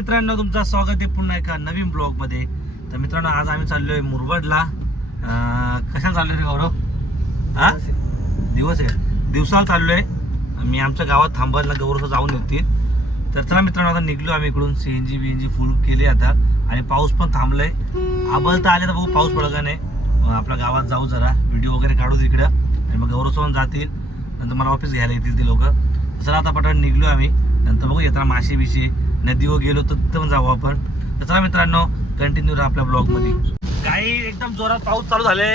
मित्रांनो तुमचं स्वागत आहे पुन्हा एका नवीन ब्लॉगमध्ये तर मित्रांनो आज आम्ही चाललोय मुरबाडला. अं, कशाला चाललोय रे गौरव? हा? दिवस आहे. दिवसाला चाललोय. मी आमच्या गावात थांबायला गौरव जाऊन येतील. तर चला मित्रांनो आता निघलो आम्ही इकडून. C N G B N G full केली आता. आणि पाऊस पण थांबलाय. आबल तर आले तर बघू पाऊस पडला का नाही. आपल्या गावात जाऊ जरा. व्हिडिओ वगैरे काढू तिकडं. आणि मग गौरव सोबत जातील. नंतर मला ऑफिस घ्यायला येतील ते लोक. चला आता पटकन निघलो आम्ही. नंतर बघू येताना मासे बिशे नदीवर गेलो तर तिथं पण जाऊ आपण. तर चला मित्रांनो कंटिन्यू राहा आपल्या ब्लॉगमध्ये. काही एकदम जोरात पाऊस चालू झाले.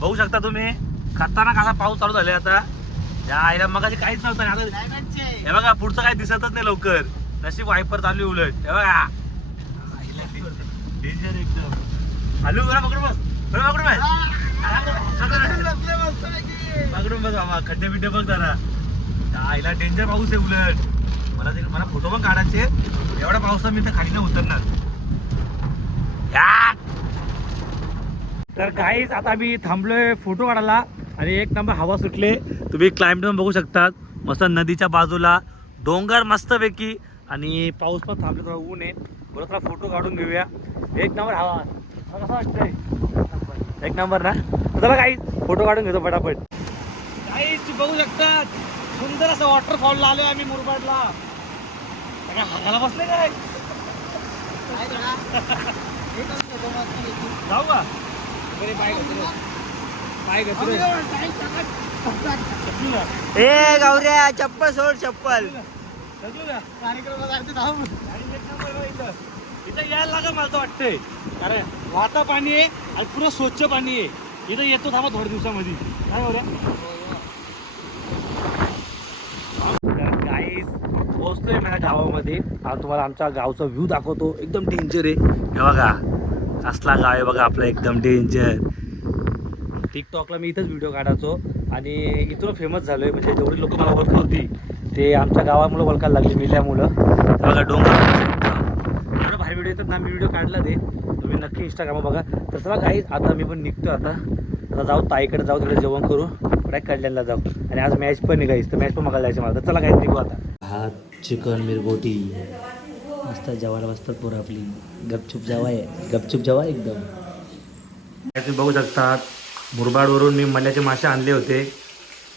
बघू शकता तुम्ही खाताना कसा पाऊस चालू झाले आता. या आईला मगाशी काहीच नव्हतं आता हे बघा पुढचं काही दिसतच नाही लवकर. नशीब वायपर चालू आहे उलट. हे बघा. डेंजर एकदम. आलू बरं पकडून बस. बरं पकडून बस. पकडून बस बाबा खड्डे बिड्डे बघ जरा. आईला डेंजर पाऊस आहे उलट. मला ते मला फोटो पण काढायचे. एवढ्या पावसात मी तर खाली उतरणार. या! तर काहीच आता मी थांबलोय फोटो काढायला आणि एक नंबर हवा सुटले. तुम्ही क्लाइंब पण बघू शकतात. मस्त नदीच्या बाजूला डोंगर मस्तपैकी आणि पाऊस पण थांबलो थोडा ऊन आहे. बरं थोडा फोटो काढून घेऊया. एक नंबर हवा. मला कसं वाटतंय? एक नंबर ना? तर चला काही फोटो काढून घेतो पटापट. काही बघू शकतात. सुंदर असं वॉटरफॉल आलोय आम्ही मुरबाडला. हाताला बसले काय? जाऊ का? ए गौऱ्या चप्पल सोड चप्पल. इथं. यायला लागेल मला तर वाटतंय. कारण वाता पाणी आहे आणि पुरं स्वच्छ पाणी आहे. इथं येतो थांबा थोड्या दिवसामध्ये. काय बरं तर गाईज पोहोचतोय माझ्या गावामध्ये. आणि तुम्हाला आमच्या गावचा व्ह्यू दाखवतो. एकदम डेंजर आहे. हे बघा असला गाव आहे बघा आपला एकदम डेंजर टिकटॉकला मी इथंच व्हिडिओ काढायचो. आणि इथून फेमस झालो आहे म्हणजे जेवढी लोक मला ओळखत होती ते आमच्या गावामुळे ओळखायला लागली मिल्यामुळं. बघा डोंगर. एवढं भारी व्हिडिओ येतात ना मी व्हिडिओ काढला ते. तुम्ही नक्की इंस्टाग्रामवर बघा. तसं चला काही आता मी पण निघतो आता. आता जाऊ ताईकडे जाऊ तिकडे जेवण करू. डायरेक्ट जाऊ. आणि आज मॅच पण निघायची तर मॅच पण बघायला जायचं मला. तर चला काहीच निघू आता. भात चिकन मिरगोटी. मस्त जेवायला बसतात पोरं आपली. गपचूप जेवा आहे गपचूप जेवा एकदम. तुम्ही बघू शकतात. मुरबाडवरून मी मल्याचे मासे आणले होते.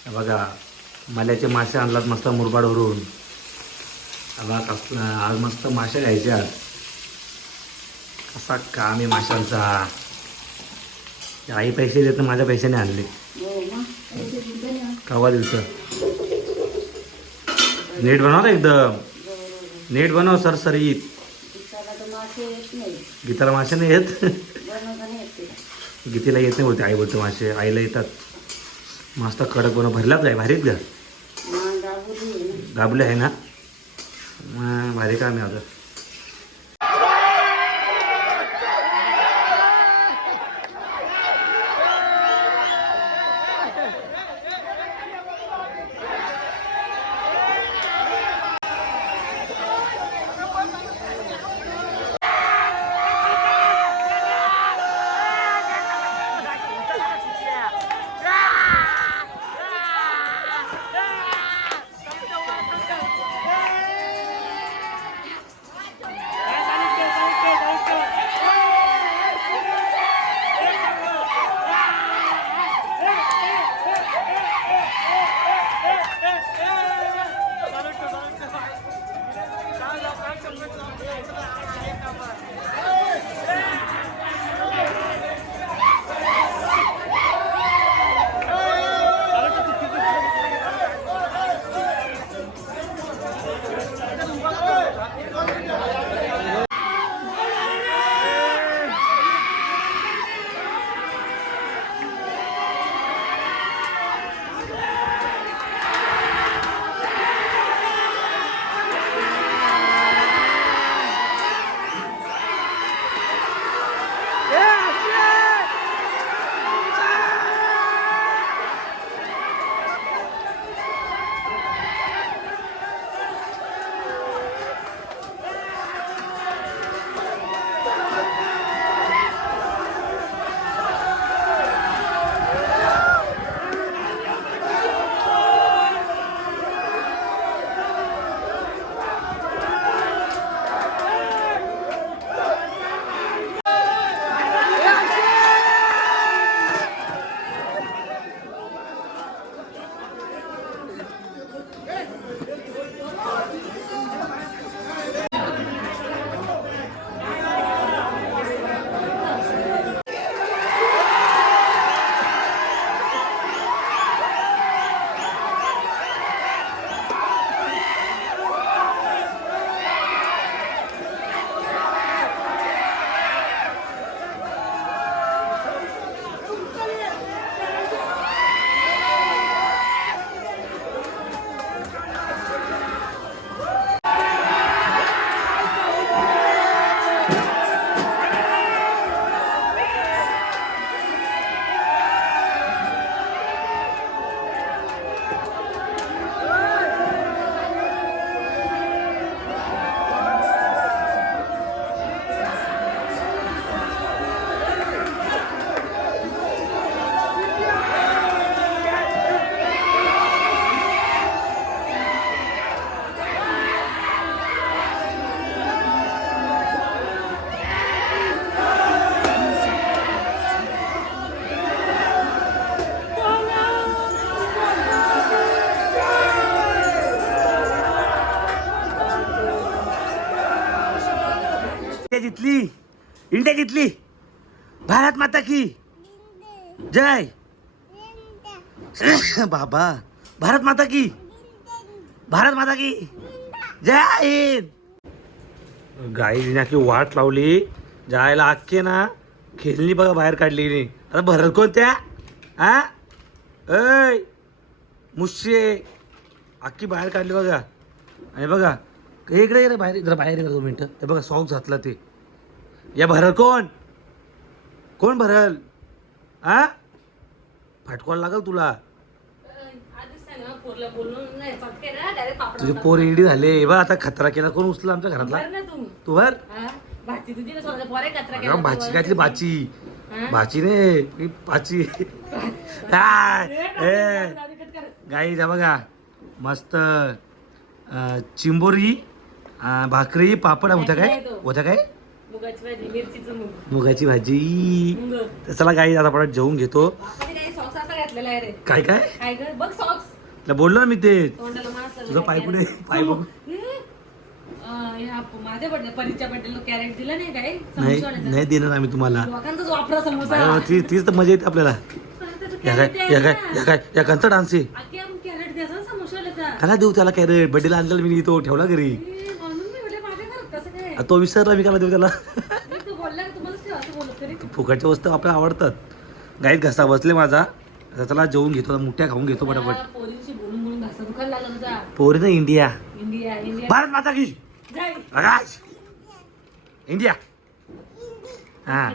हे बघा मल्याचे मासे आणलात मस्त मुरबाडवरून. आज मस्त मासे घ्यायचे आज. कसा काम आहे माशांचा. आई पैसे देत माझ्या पैशाने आणले. कवा दिवस नीट बनव ना एकदम. नीट बनव सरसरीत. गीताला मासे नाही येत? गीतीला येत नाही बोलते आई बोलते मासे. आईला येतात. मस्त कडक बनव. भरलाच काय? भारीत का? दाबले आहे ना? भारी काम आहे आता. ใจ घेतली? इंडिया घेतली? भारत माता की? जय. बाबा भारत माता की? भारत माता की? जय हिंद. गाई की वाट लावली. जायला अख्खे ना खेळणी बघा बाहेर काढली नाही आता भरत कोणत्या? हा? ऐ मुशे अख्खी बाहेर काढली बघा. आणि बघा हे इकडे बाहेर जरा बाहेर ये दोन मिनटं. हे बघा सॉक्स घातला ते. या भरल कोण? कोण भरल? हा फाटकॉल लागल तुला. तुझे पोर इडी झाले. बघ आता खतरा केला. कोण उचला आमच्या घरातला? तू. भर. भाची अगं, भाची कायतली भाची. भाची मी भाची. काय ए गाई जा बघा. मस्त अं, चिंबोरी अं, भाकरी पापड होत्या काय? होत्या काय? मुगाची भाजी चला गाई आता आपण जेवून घेतो. काही काय काय? बोललो ना मी ते. तुझं पाय पुढे पाय बघ नाही देणार आम्ही तुम्हाला. तीच तर मजा येते आपल्याला. कंचा डान्स आहे. कला देऊ त्याला कॅरेट बड्डेला आणलेला मी तो ठेवला घरी म्हणून मी म्हटलं माझ्या घरात कसं काय आ, तो विसरला मी कला देऊ त्याला फुकटच्या वस्तू आपल्याला आवडतात. गाईत घसा बसले माझा. आता चला जेवून घेतो मुठ्या खाऊन घेतो पटापट. पोरी ना इंडिया. भारत माता की. आकाश इंडिया. हा.